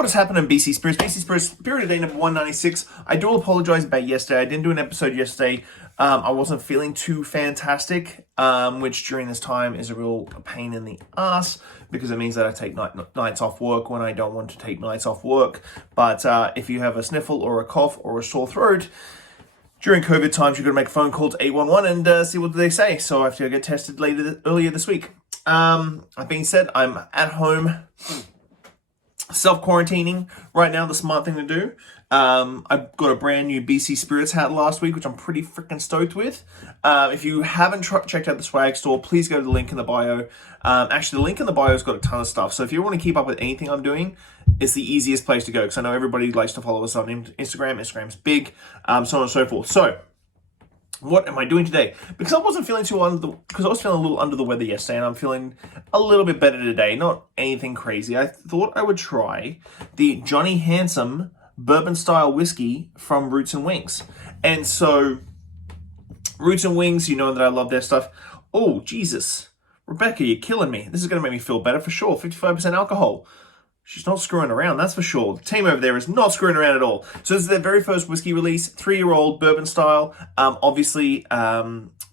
What has happened in BC Spirits? BC Spirits, Spirit Day number 196. I do apologize about yesterday. I didn't do an episode yesterday. I wasn't feeling too fantastic, which during this time is a real pain in the ass because it means that I take nights off work when I don't want to take nights off work. But if you have a sniffle or a cough or a sore throat, during COVID times, you've got to make a phone call to 811 and see what they say. So I have to get tested earlier this week. That being said, I'm at home self-quarantining right now, the smart thing to do. I got a brand new BC Spirits hat last week, which I'm pretty freaking stoked with. If you haven't checked out the swag store, please go to the link in the bio. Actually, the link in the bio has got a ton of stuff. So if you want to keep up with anything I'm doing, it's the easiest place to go because I know everybody likes to follow us on Instagram. Instagram's big, so on and so forth. So what am I doing today? Because I wasn't feeling because I was feeling a little under the weather yesterday, and I'm feeling a little bit better today. Not anything crazy. I thought I would try the Johnny Handsome bourbon style whiskey from Roots and Wings. And so Roots and Wings, you know that I love their stuff. Oh, Jesus. Rebecca, you're killing me. This is going to make me feel better for sure. 55% alcohol. She's not screwing around, that's for sure. The team over there is not screwing around at all. So this is their very first whiskey release, 3-year-old bourbon style. Obviously,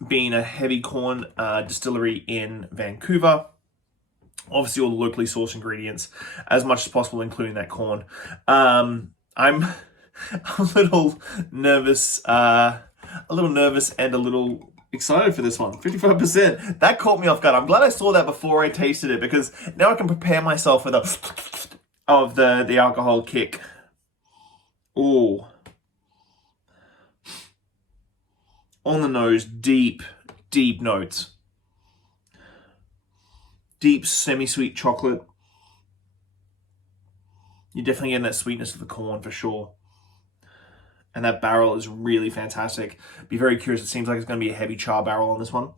being a heavy corn distillery in Vancouver. Obviously, all the locally sourced ingredients as much as possible, including that corn. I'm a little nervous, and a little excited for this one. 55%. That caught me off guard. I'm glad I saw that before I tasted it because now I can prepare myself for the alcohol kick. Ooh. On the nose, deep notes. Deep semi-sweet chocolate. You're definitely getting that sweetness of the corn for sure. And that barrel is really fantastic. Be very curious. It seems like it's going to be a heavy char barrel on this one.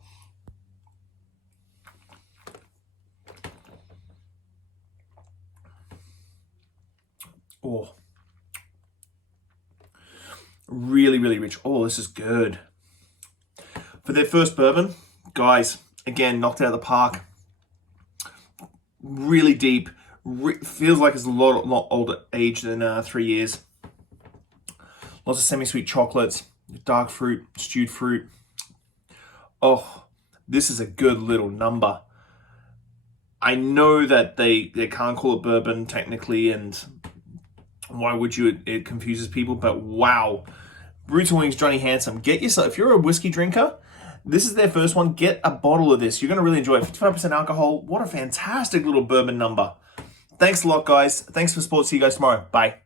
Oh. Really, really rich. Oh, this is good. For their first bourbon, guys, again, knocked out of the park. Really deep. Feels like it's a lot older age than 3 years. Lots of semi-sweet chocolates, dark fruit, stewed fruit. Oh, this is a good little number. I know that they can't call it bourbon technically, and why would you? It confuses people, but wow. Roots and Wings, Johnny Handsome. Get yourself, if you're a whiskey drinker, this is their first one. Get a bottle of this. You're going to really enjoy it. 55% alcohol. What a fantastic little bourbon number. Thanks a lot, guys. Thanks for support. See you guys tomorrow. Bye.